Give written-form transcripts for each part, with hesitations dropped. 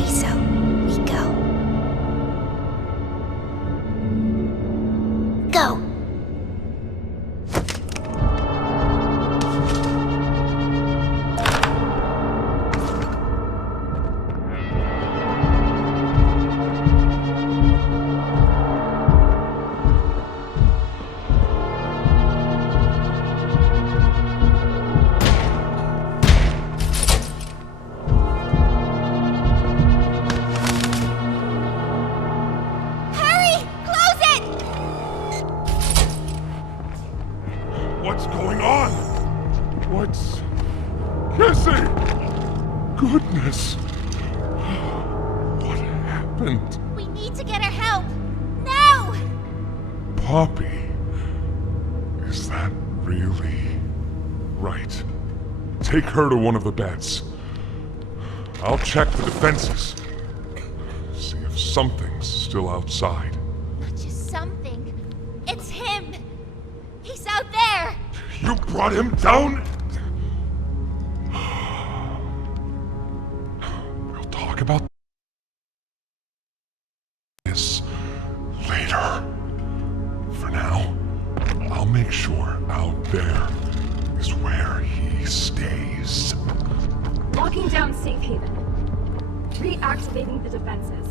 Okay, so we go. Go! What's going on? What's... Cassie! Goodness! What happened? We need to get her help! Now! Poppy? Is that really right? Take her to one of the beds. I'll check the defenses. See if something's still outside. Not just something. It's him! He's out there! You brought him down? We'll talk about this later. For now, I'll make sure out there is where he stays. Locking down Safe Haven. Reactivating the defenses.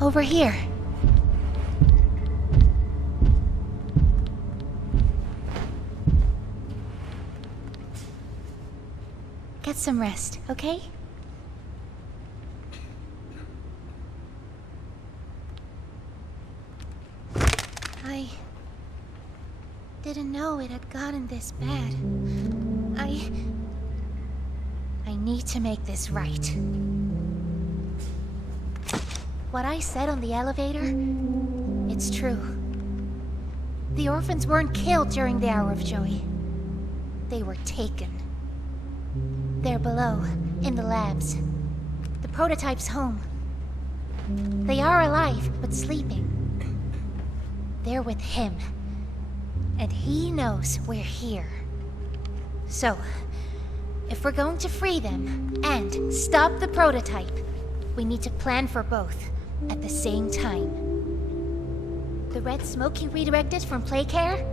Over here. Get some rest, okay? I didn't know it had gotten this bad. I need to make this right. What I said on the elevator, it's true. The orphans weren't killed during the Hour of Joy. They were taken. They're below, in the labs. The prototype's home. They are alive, but sleeping. They're with him. And he knows we're here. So, if we're going to free them and stop the prototype, we need to plan for both at the same time. The red smoke he redirected from Playcare?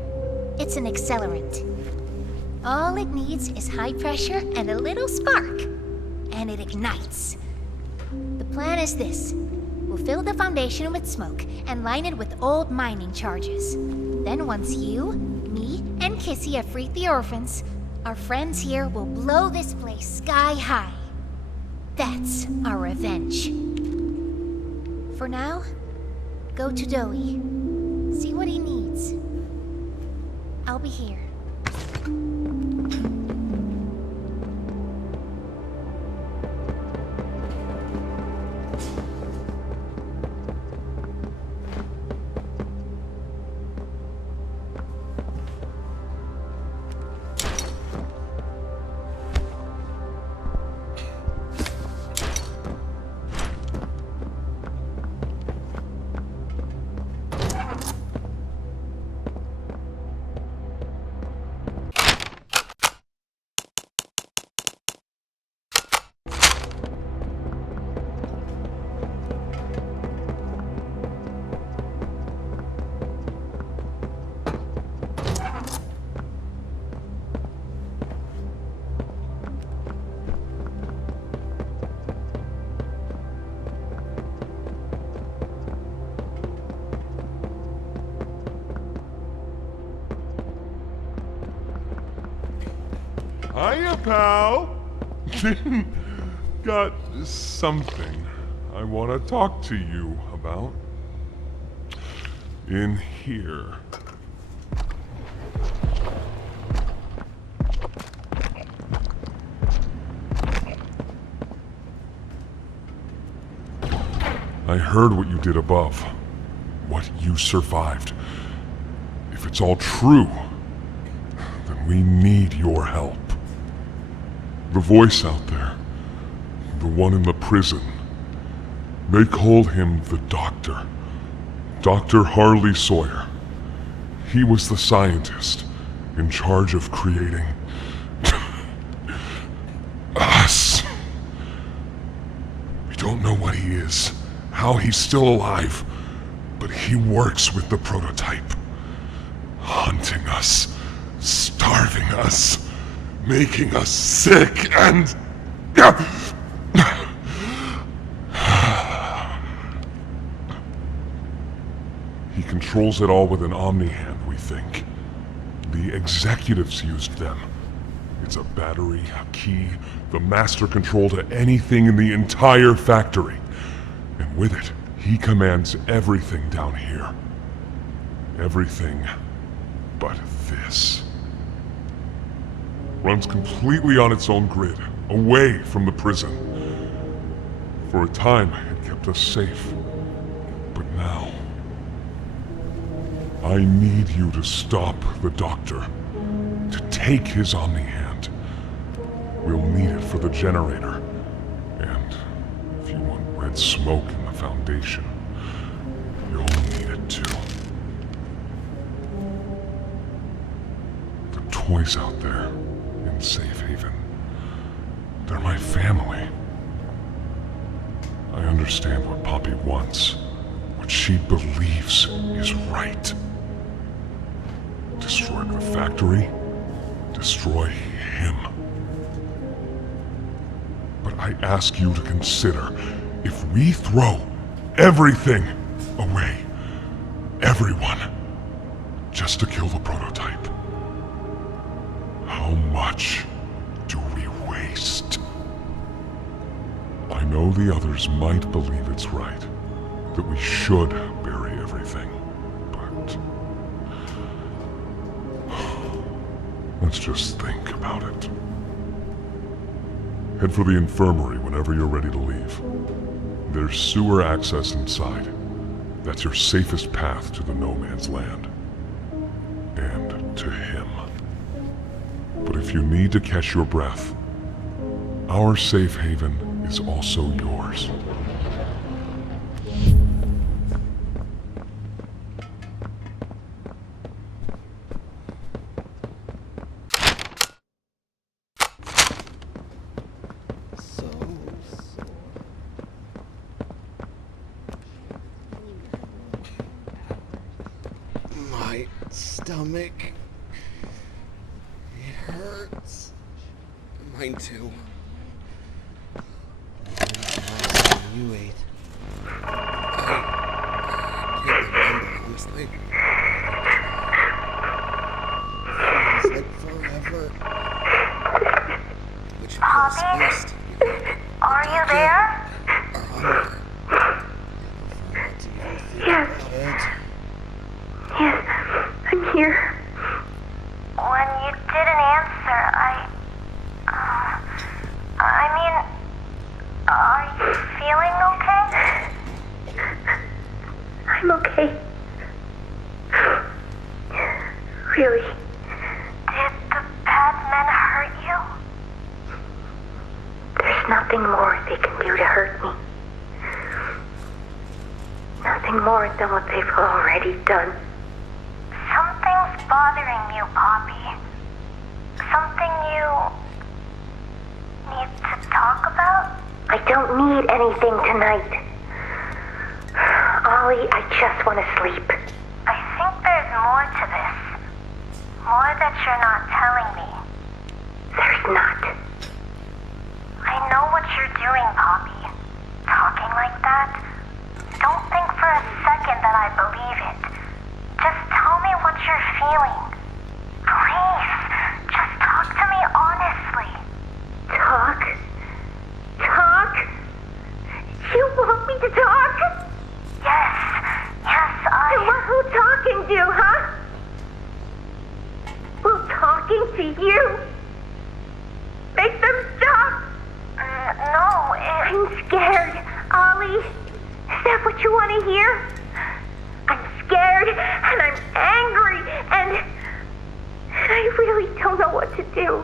It's an accelerant. All it needs is high pressure and a little spark, and it ignites. The plan is this. We'll fill the foundation with smoke and line it with old mining charges. Then once you, me, and Kissy have freed the orphans, our friends here will blow this place sky high. That's our revenge. For now, go to Doe. See what he needs. I'll be here. Hiya, pal. Got something I want to talk to you about. In here. I heard what you did above. What you survived. If it's all true, then we need your help. The voice out there, the one in the prison, they call him the Doctor. Dr. Harley Sawyer. He was the scientist in charge of creating us. don't know what he is, how he's still alive, but he works with the prototype. Hunting us, starving us, making us sick, and... He controls it all with an Omni-Hand, we think. The executives used them. It's a battery, a key, the master control to anything in the entire factory. And with it, he commands everything down here. Everything but this. Runs completely on its own grid, away from the prison. For a time, it kept us safe. But now... I need you to stop the Doctor. To take his Omni-Hand. We'll need it for the generator. And if you want red smoke in the Foundation, you'll need it too. The toys out there in Safe Haven, they're my family. I understand what Poppy wants, what she believes is right. Destroy the factory, destroy him. But I ask you to consider, if we throw everything away, everyone, just to kill the prototype, how much do we waste? I know the others might believe it's right, that we should bury everything, but... let's just think about it. Head for the infirmary whenever you're ready to leave. There's sewer access inside. That's your safest path to the No Man's Land. And to him. But if you need to catch your breath, our safe haven is also yours. My stomach. It hurts. Mine too. You ate. I can't remember, honestly. Feels like forever. Which feels worst. Are you there? Or hunger. Yes. Yes, I'm here. When you didn't answer, I mean, are you feeling okay? I'm okay. Really? Did the bad men hurt you? There's nothing more they can do to hurt me. Nothing more than what they've already done. Something's bothering you, Poppy. Something you need to talk about? I don't need anything tonight. Ollie, I just want to sleep. I think there's more to this. More that you're not telling me. There's not. I know what you're doing, Poppy. Talking like that. Don't think for a second that I believe it. Just tell me what you're feeling. Please, just talk to me honestly. Talk? Talk? You want me to talk? Yes, And what will talking do, huh? Will talking to you make them stop? No, I'm scared, Ollie. Is that what you want to hear? I'm scared, and I'm angry, and I really don't know what to do.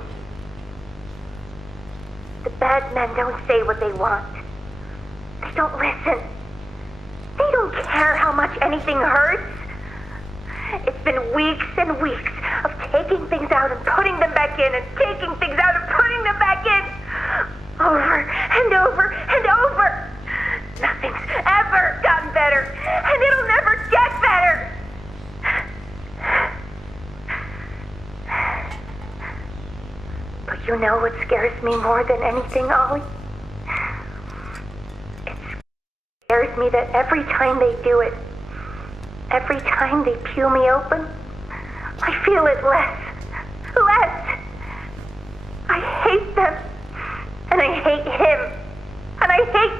The bad men don't say what they want. They don't listen. They don't care how much anything hurts. It's been weeks and weeks of taking things out and putting them back in, and taking things out and putting them back in. Over and over and over. you know what scares me more than anything, Ollie? It scares me that every time they do it, every time they peel me open, I feel it less. Less! I hate them. And I hate him. And I hate...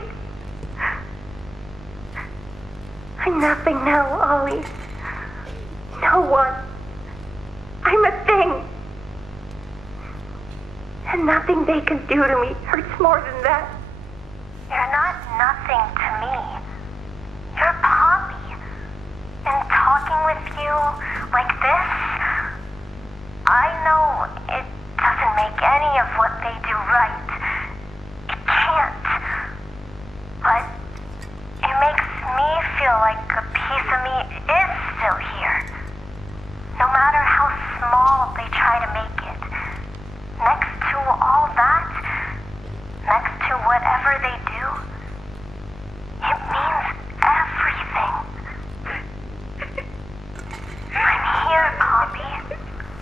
I'm nothing now, Ollie. No one. I'm a thing. And nothing they can do to me hurts more than that. You're not nothing to me. You're Poppy. And talking with you like this, I know it doesn't make any of what they do right. It can't. But it makes me feel like a piece of me is still here. No matter how small they try to make it. Next to all that, next to whatever they do, it means everything. I'm here, Poppy.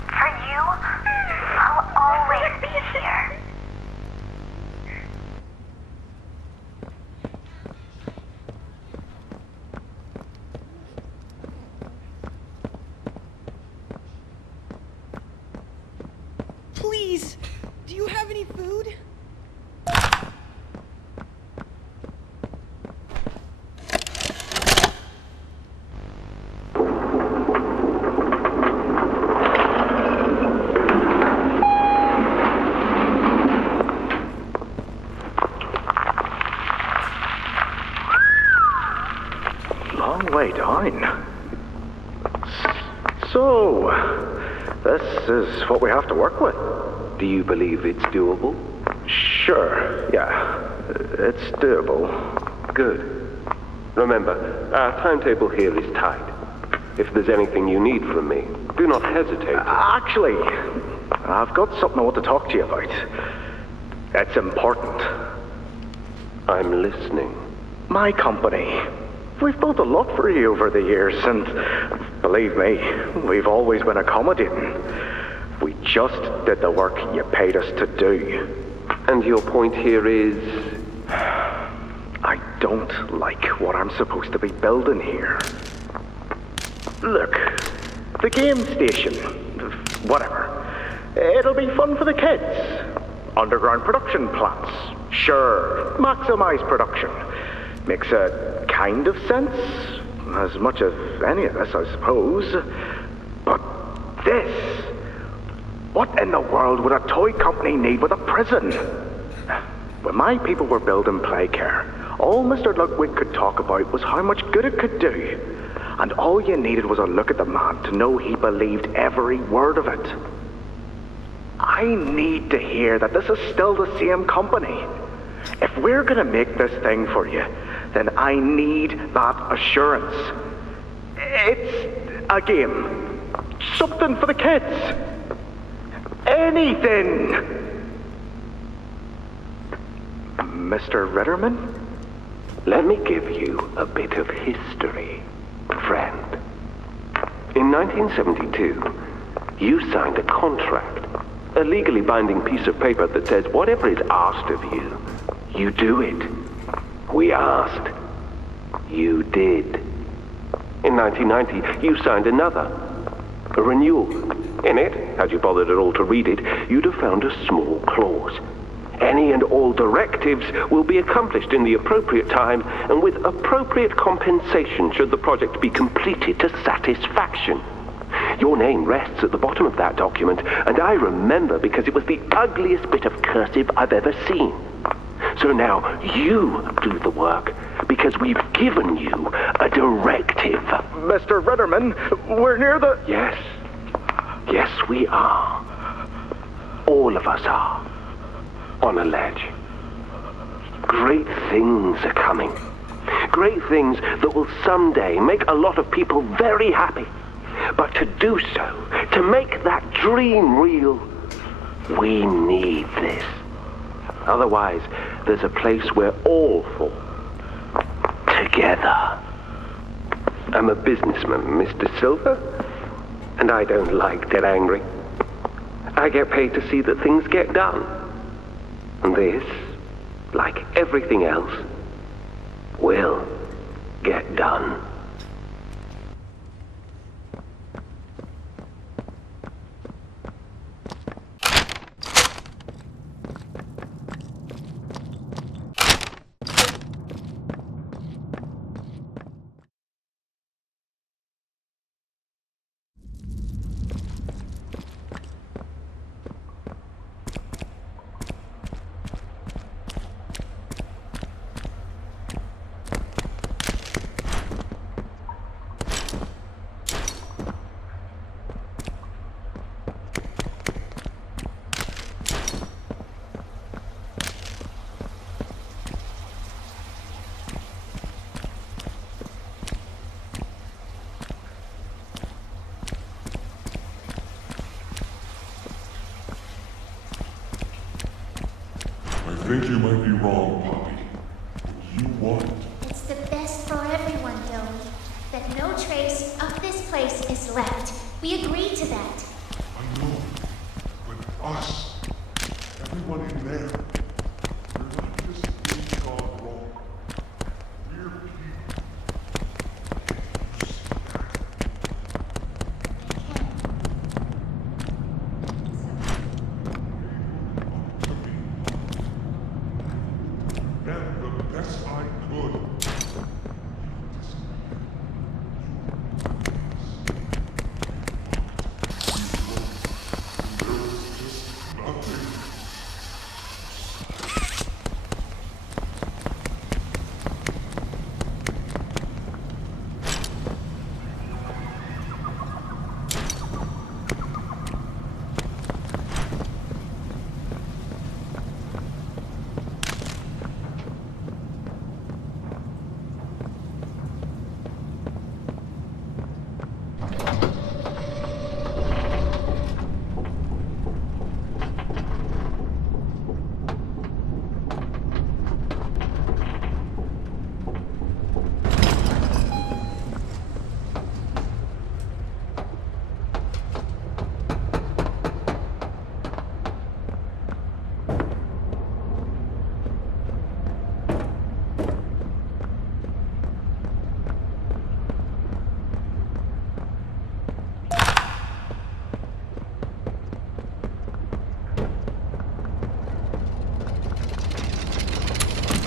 For you, I'll always be here. Please, do you have any food? Long way down. So, this is what we have to work with. Do you believe it's doable? Sure, yeah. It's doable. Good. Remember, our timetable here is tight. If there's anything you need from me, do not hesitate. Actually, I've got something I want to talk to you about. It's important. I'm listening. My company. We've built a lot for you over the years, and believe me, we've always been accommodating. We just did the work you paid us to do. And your point here is? I don't like what I'm supposed to be building here. Look, the game station, whatever. It'll be fun for the kids. Underground production plants. Sure, maximize production. Makes a kind of sense. As much as any of this, I suppose. But this... What in the world would a toy company need with a prison? When my people were building Playcare, all Mr. Ludwig could talk about was how much good it could do. And all you needed was a look at the man to know he believed every word of it. I need to hear that this is still the same company. If we're gonna make this thing for you, then I need that assurance. It's a game. Something for the kids. Anything! Mr. Ritterman? Let me give you a bit of history, friend. In 1972, you signed a contract, a legally binding piece of paper that says whatever is asked of you, you do it. We asked. You did. In 1990, you signed another, a renewal. In it, had you bothered at all to read it, you'd have found a small clause. Any and all directives will be accomplished in the appropriate time and with appropriate compensation should the project be completed to satisfaction. Your name rests at the bottom of that document, and I remember because it was the ugliest bit of cursive I've ever seen. So now you do the work, because we've given you a directive. Mr. Ritterman, we're near the... Yes. Yes, we are. All of us are. On a ledge. Great things are coming. Great things that will someday make a lot of people very happy. But to do so, to make that dream real, we need this. Otherwise, there's a place we're all for. Together. I'm a businessman, Mr. Silver, and I don't like get angry. I get paid to see that things get done. And this, like everything else, will get done. I think you might be wrong, Poppy. What you want. It's the best for everyone, Joey. That no trace of this place is left. We agreed to that. I know. But us, everyone in there, we're not just things gone wrong. We're people. You see that? To me. And the best I could. There was just nothing.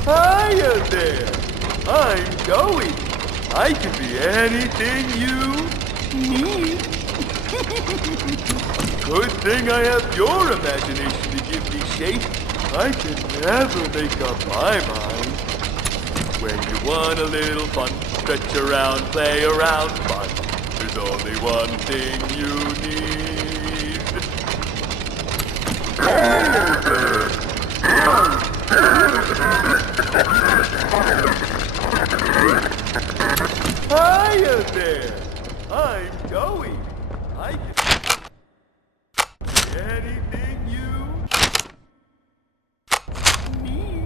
Hiya there! I'm Joey. I can be anything you need. Good thing I have your imagination to give me shape. I can never make up my mind. When you want a little fun, stretch around, play around, but there's only one thing you need. Hiya there! I'm Joey. I can be anything you need.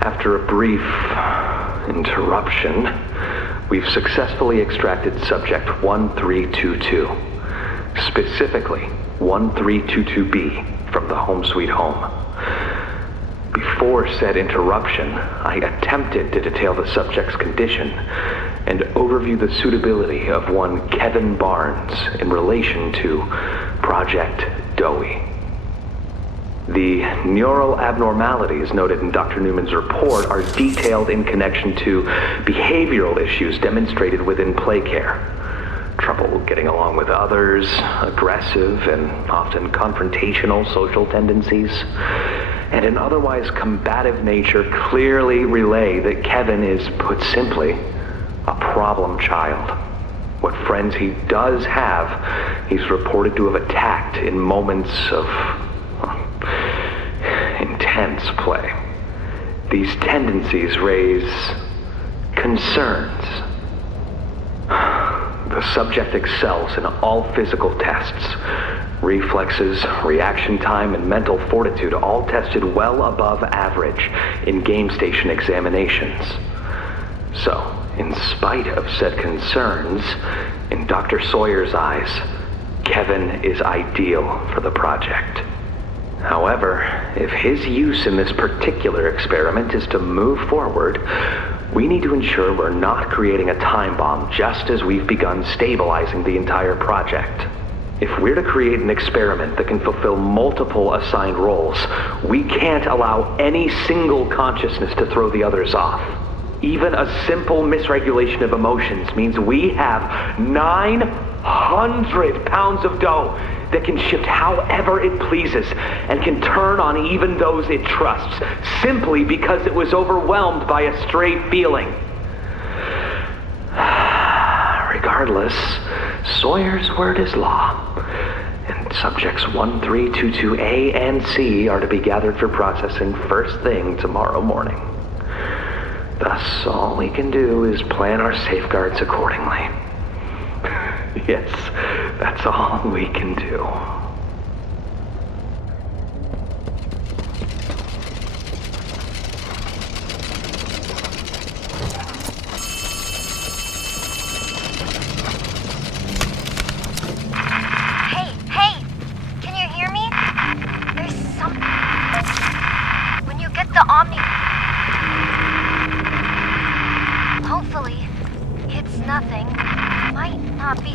After a brief interruption, we've successfully extracted subject 1322, specifically 1322B from the Home Sweet Home. Before said interruption, I attempted to detail the subject's condition and overview the suitability of one Kevin Barnes in relation to Project Dowie. The neural abnormalities noted in Dr. Newman's report are detailed in connection to behavioral issues demonstrated within play care. Trouble getting along with others, aggressive and often confrontational social tendencies, and an otherwise combative nature clearly relay that Kevin is, put simply, a problem child. What friends he does have, he's reported to have attacked in moments of intense play. These tendencies raise concerns. The subject excels in all physical tests. Reflexes, reaction time, and mental fortitude all tested well above average in game station examinations. So, In spite of said concerns, in Dr. Sawyer's eyes, Kevin is ideal for the project. However, if his use in this particular experiment is to move forward, we need to ensure we're not creating a time bomb just as we've begun stabilizing the entire project. If we're to create an experiment that can fulfill multiple assigned roles, we can't allow any single consciousness to throw the others off. Even a simple misregulation of emotions means we have 900 pounds of dough that can shift however it pleases and can turn on even those it trusts, simply because it was overwhelmed by a stray feeling. Regardless, Sawyer's word is law, and subjects 1322A and C are to be gathered for processing first thing tomorrow morning. Thus, all we can do is plan our safeguards accordingly. Yes, that's all we can do. Hey! Can you hear me? There's some... When you get the Omni... Hopefully, it's nothing. Might not be...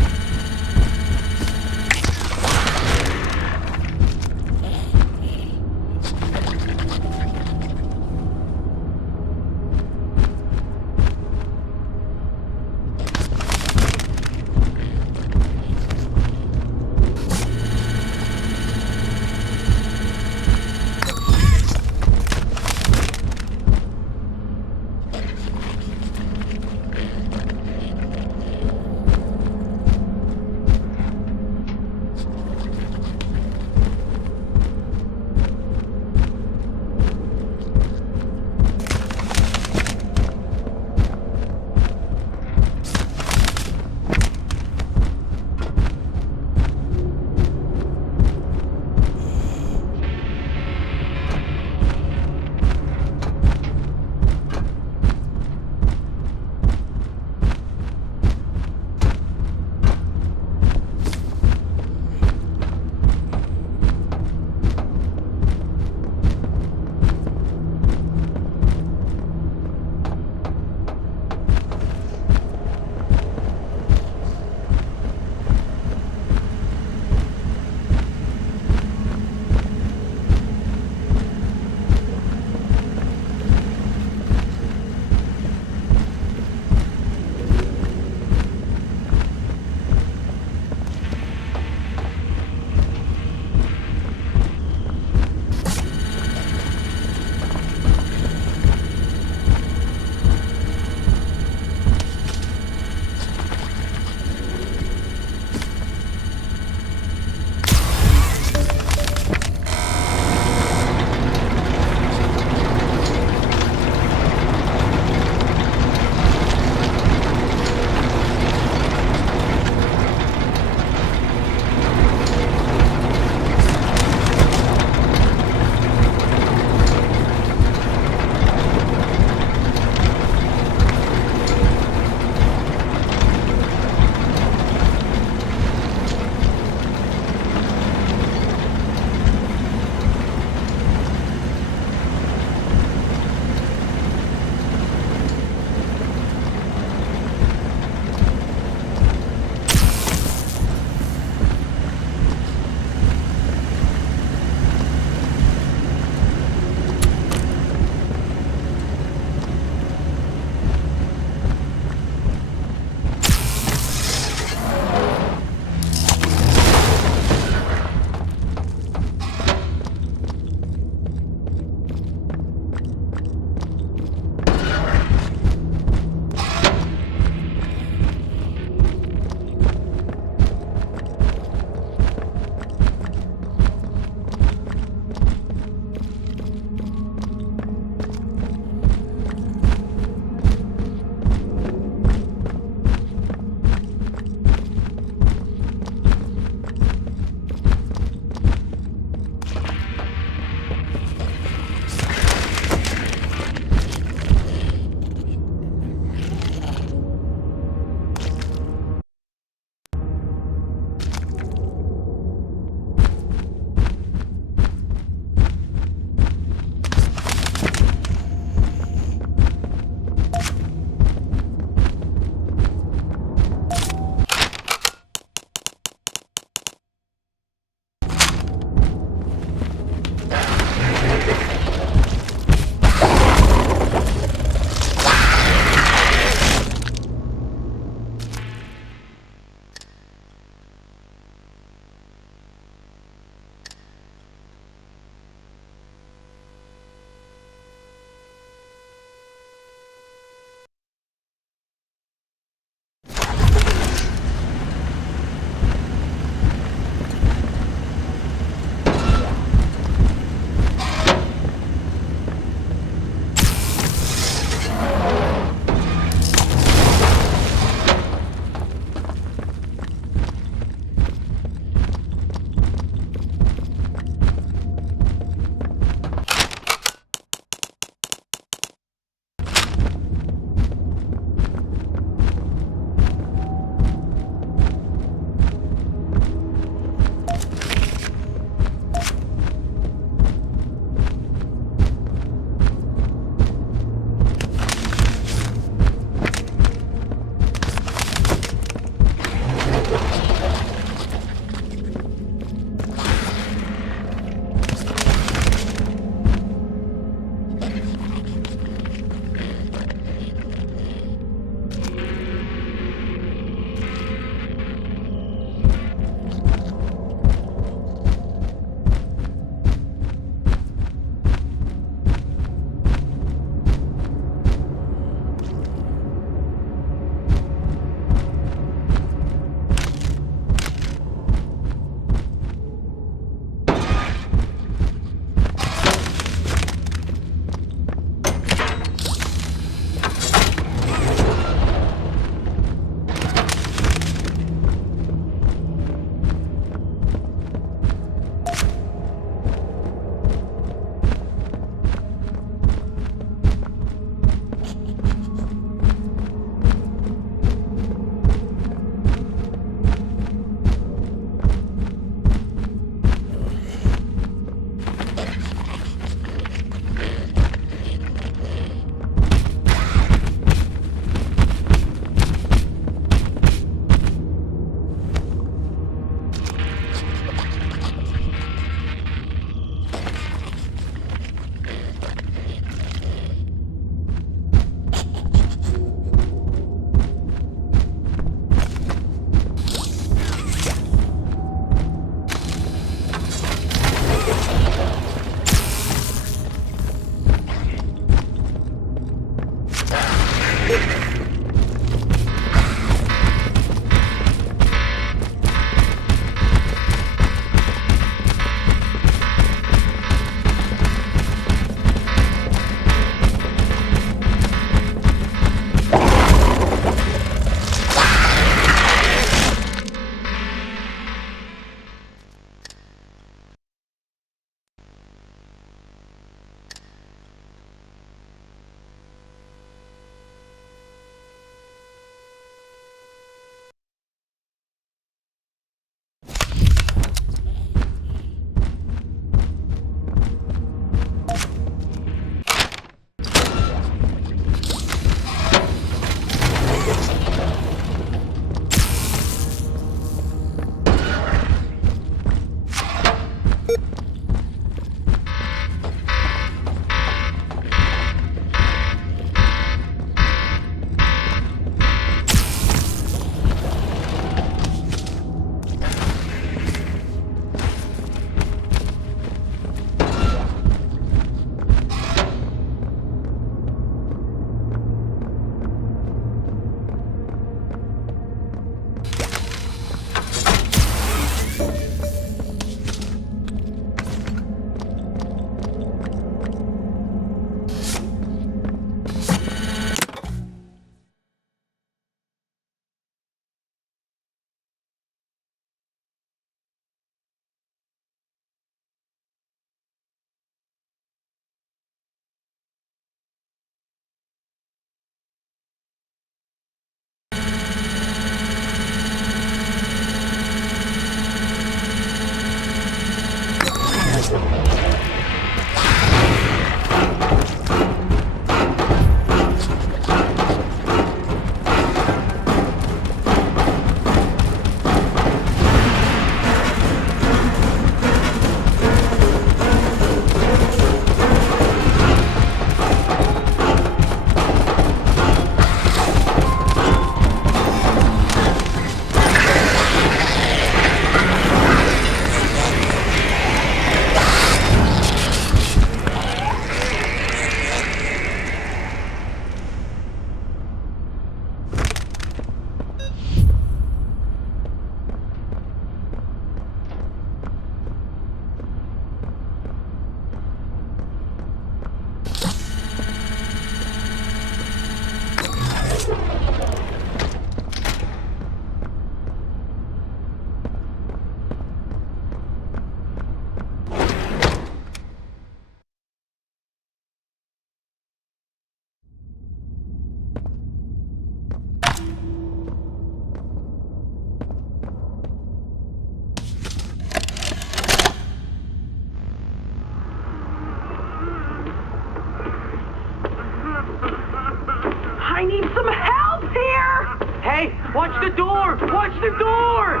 I need some help here! Hey, watch the door! Watch the door!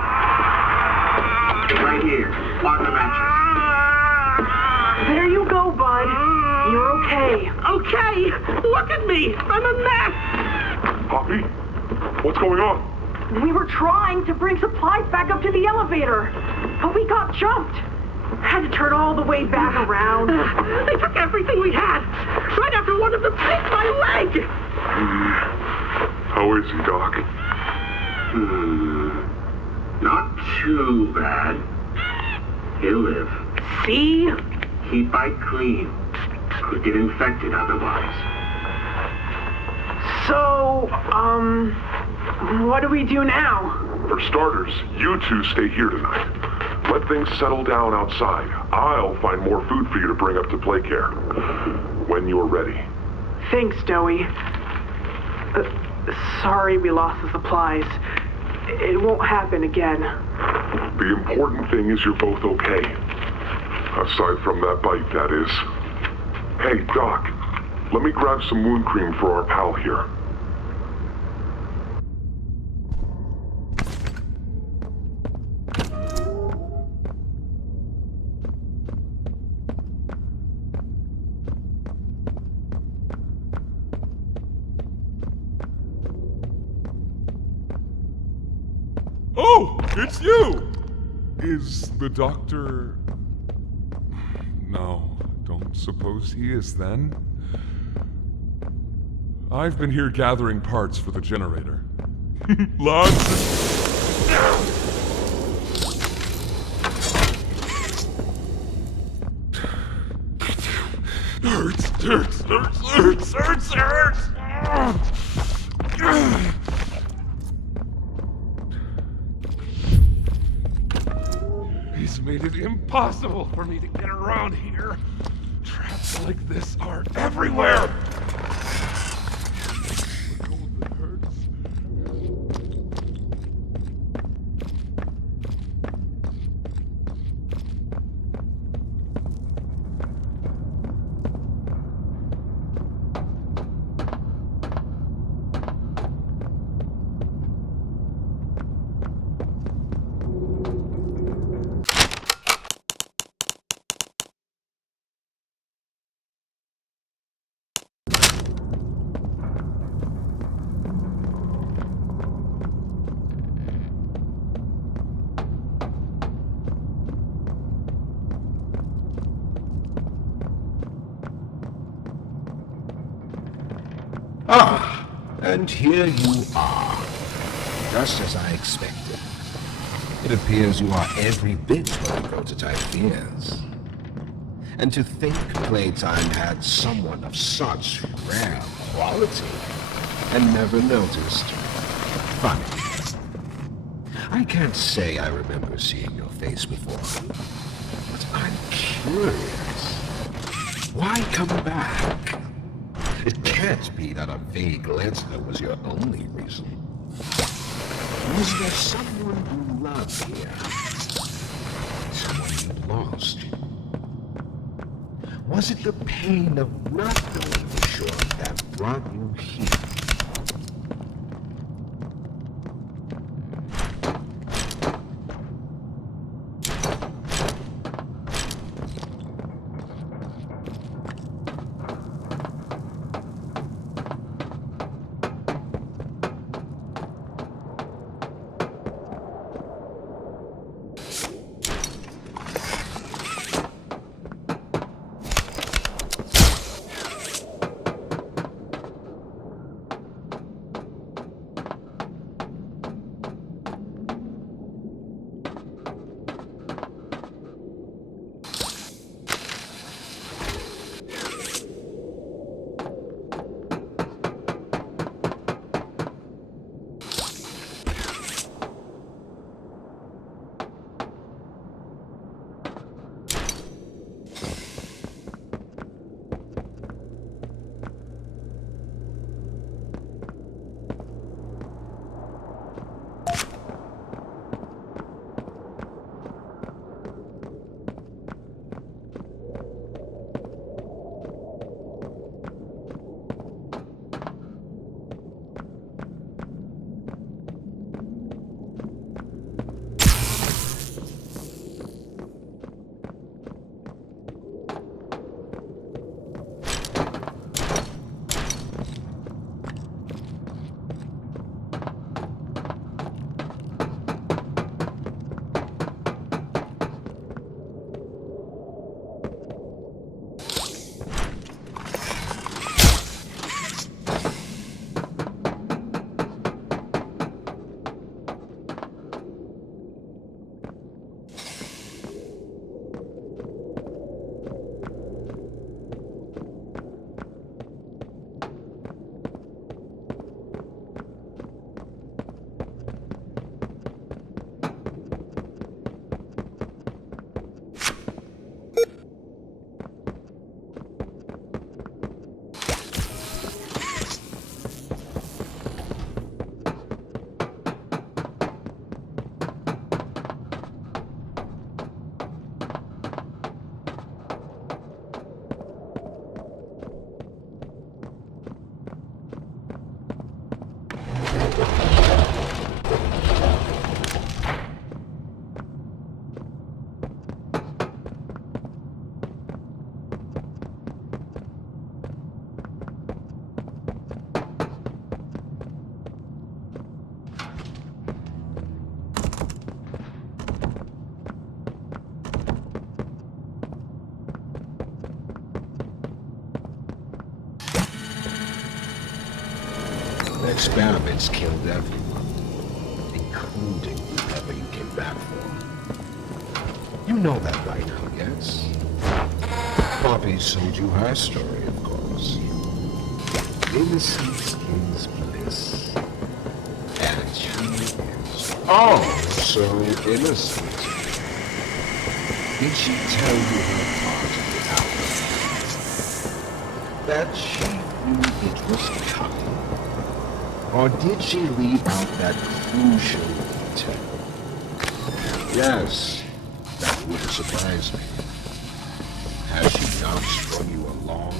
Right here, on the mattress. There you go, bud. You're okay. Okay! Look at me! I'm a mess! Poppy? What's going on? We were trying to bring supplies back up to the elevator, but we got jumped. Had to turn all the way back around. They took everything we had, right after one of them bit my leg! How is he, Doc? Not too bad. He'll live. See? Keep bite clean. Could get infected otherwise. So, what do we do now? For starters, you two stay here tonight. Let things settle down outside. I'll find more food for you to bring up to play care. When you're ready. Thanks, Joey. Sorry we lost the supplies. It won't happen again. The important thing is you're both okay. Aside from that bite, that is. Hey, Doc, let me grab some wound cream for our pal here. Oh, it's you! Is the doctor... No, don't suppose he is then. I've been here gathering parts for the generator. Lots hurts! He's made it impossible for me to get around here. Traps like this are everywhere! The cold that hurts. Ah, and here you are, just as I expected. It appears you are every bit what the prototype fears. And to think Playtime had someone of such rare quality and never noticed. Funny. I can't say I remember seeing your face before, but I'm curious. Why come back? It can't be that a vague letter was your only reason. Was there someone you loved here? Someone you'd lost? Was it the pain of not knowing for sure that brought you here? The experiments killed everyone, including whoever you came back for. You know that by now, yes? Poppy told you her story, of course. Innocence is bliss. And she is so innocent. Did she tell you her part of the outcome? That she knew it was coming? Or did she leave out that crucial detail? Yes, that wouldn't surprise me. Has she not strung you along?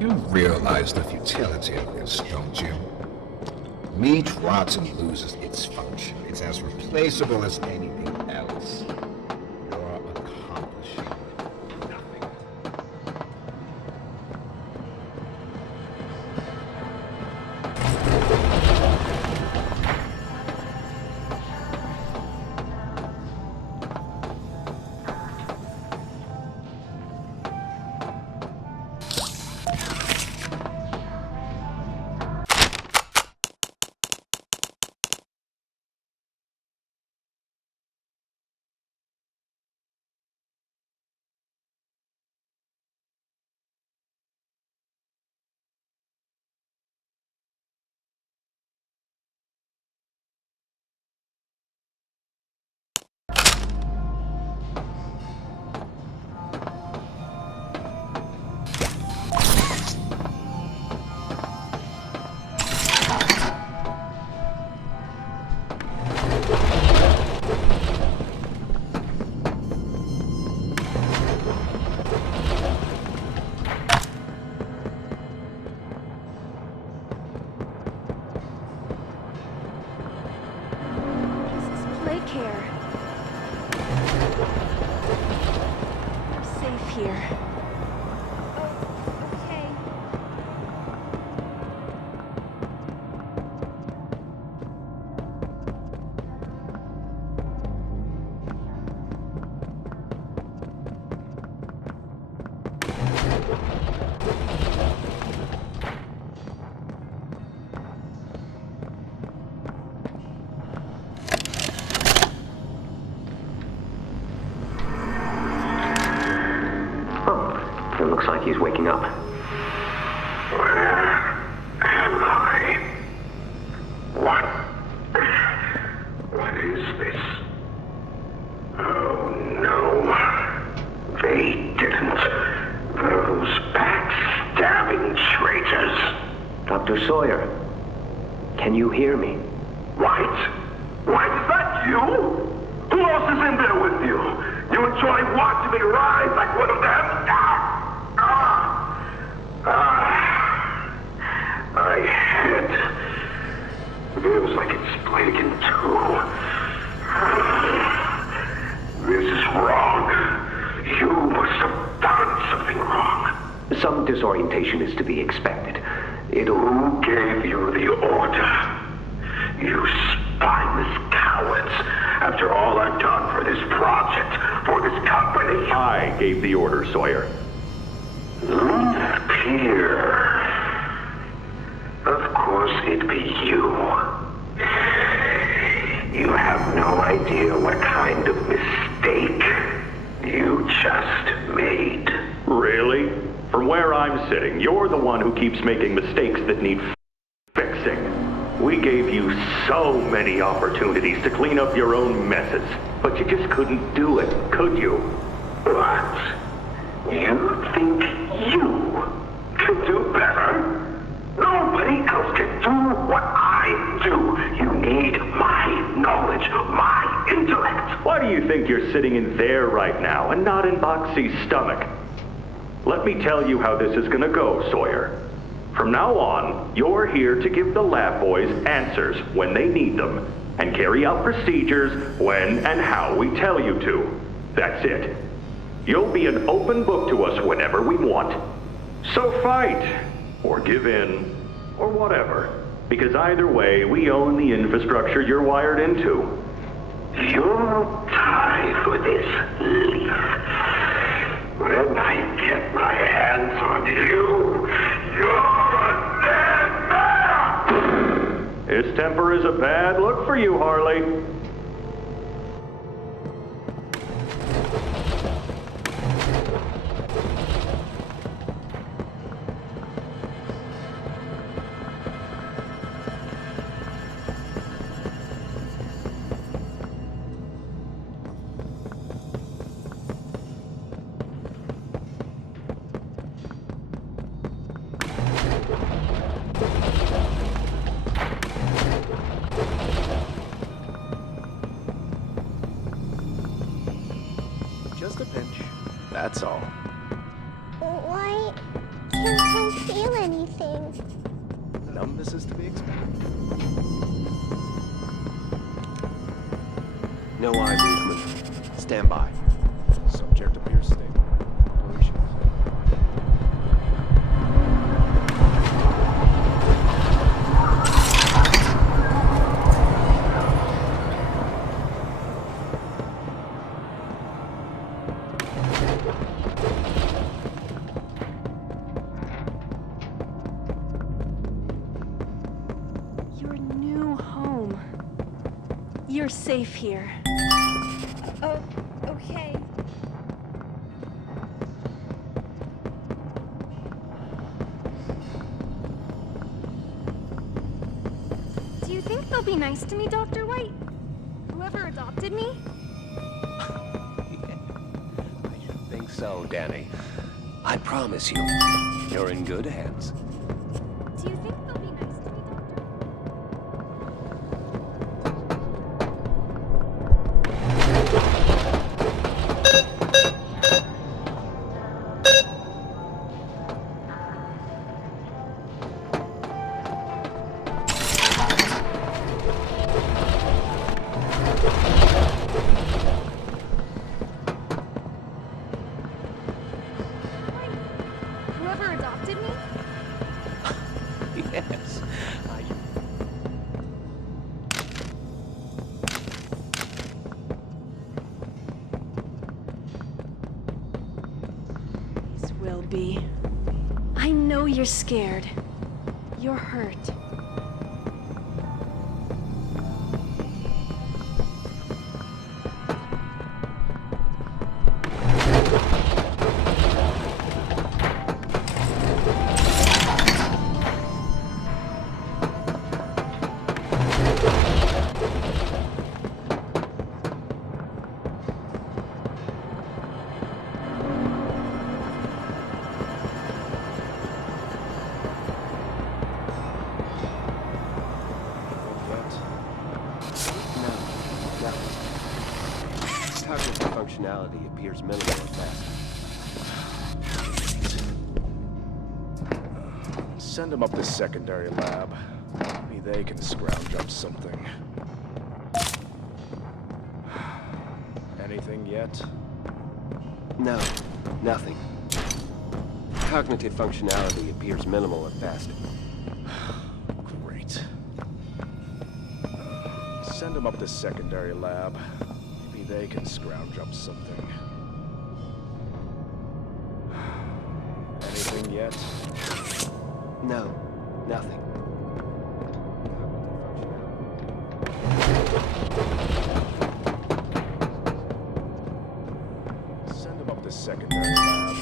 You realize the futility of this, don't you? Meat rots and loses its function. It's as replaceable as anything else. You're accomplishing nothing. It looks like he's waking up. Where am I? What is this? Oh no. They didn't. Those backstabbing traitors. Dr. Sawyer, can you hear me? White? White, is that you? Who else is in there with you? You enjoy watching me rise like one of them? My head feels like it's split in two. This is wrong. You must have done something wrong. Some disorientation is to be expected. Who gave you the order? You spineless cowards. After all I've done for this project, for this company. I gave the order, Sawyer. Pierre. Of course it'd be you. You have no idea what kind of mistake you just made. Really? From where I'm sitting, you're the one who keeps making mistakes that need fixing. We gave you so many opportunities to clean up your own messes, but you just couldn't do it, could you? What? You think you can do better? Nobody else can do what I do. You need my knowledge, my intellect. Why do you think you're sitting in there right now and not in Boxy's stomach? Let me tell you how this is gonna go, Sawyer. From now on, you're here to give the lab boys answers when they need them, and carry out procedures when and how we tell you to. That's it. You'll be an open book to us whenever we want. So fight, or give in, or whatever. Because either way, we own the infrastructure you're wired into. You'll die for this, Leaf. When I get my hands on you, you're a dead man! His temper is a bad look for you, Harley. Just a pinch. That's all. Why can't I feel anything? Numbness is to be expected. No eye movement. Stand by. Subject appears stable. Operations. Your new home. You're safe here. Oh, okay. Do you think they'll be nice to me, Dr. White? Whoever adopted me? I think so, Danny. I promise you, you're in good hands. Do you think they'll be nice to me, Doctor? Whoever adopted me? Yes. These will be. I know you're scared. You're hurt. Cognitive functionality appears minimal at best. Send them up to secondary lab. Maybe they can scrounge up something. Anything yet? No, nothing. Cognitive functionality appears minimal at best. Great. Send them up to secondary lab. Maybe they can scrounge up something. Anything yet? No, nothing. Send them up the secondary lab.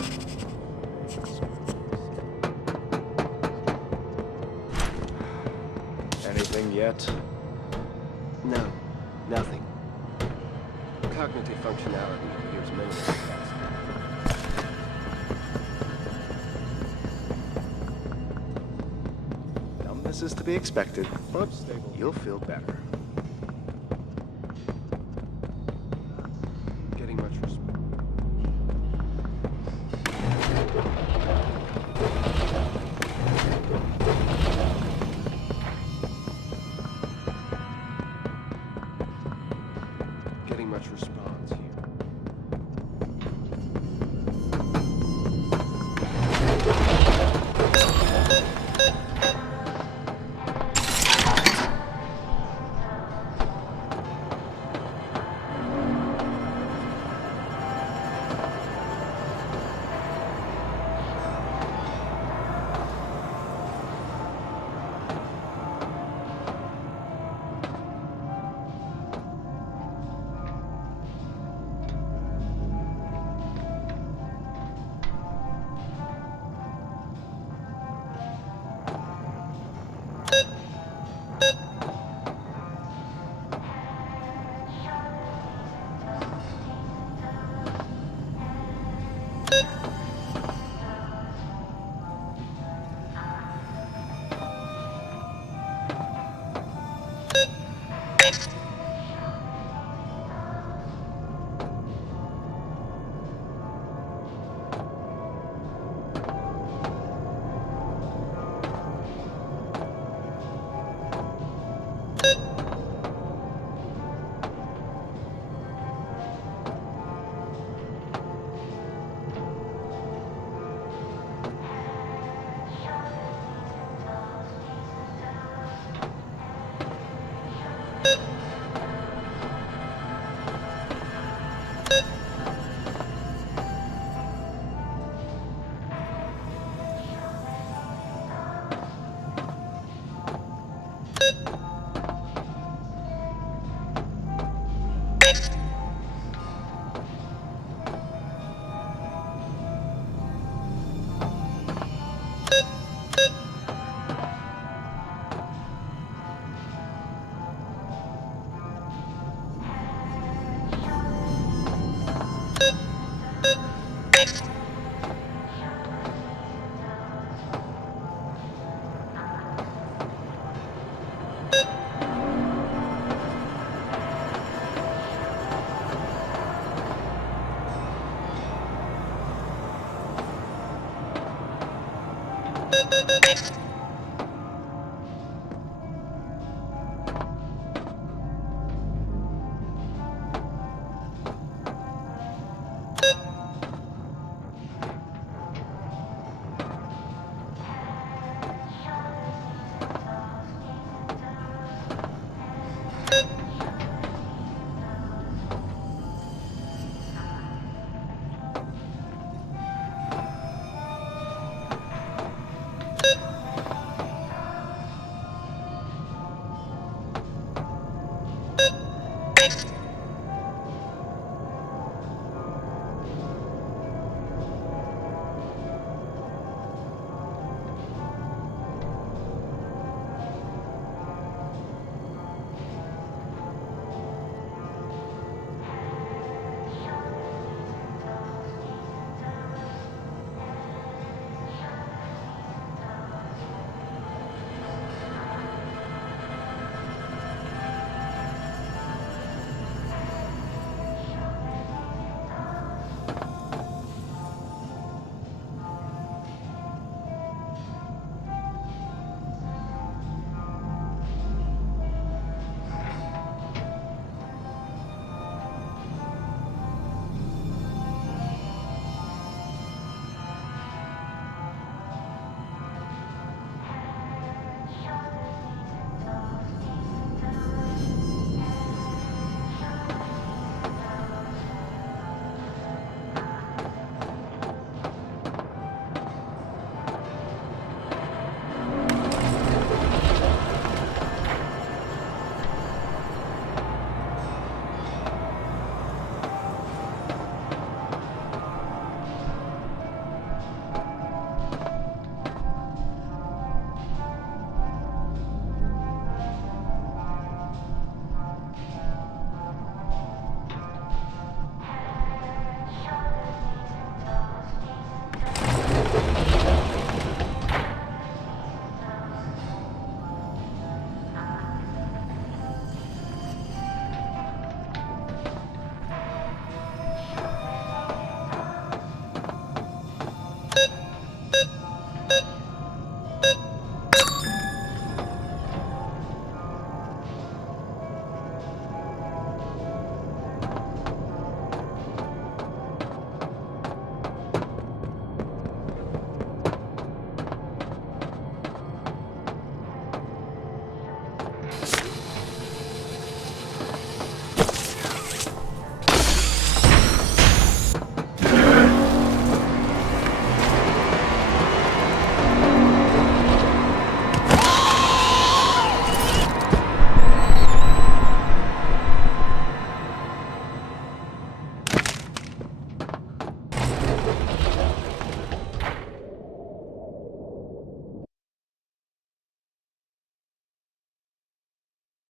Anything yet? No, nothing. Cognitive functionality appears minimal. Numbness is to be expected, but you'll feel better. Getting much respect. Getting much response here. You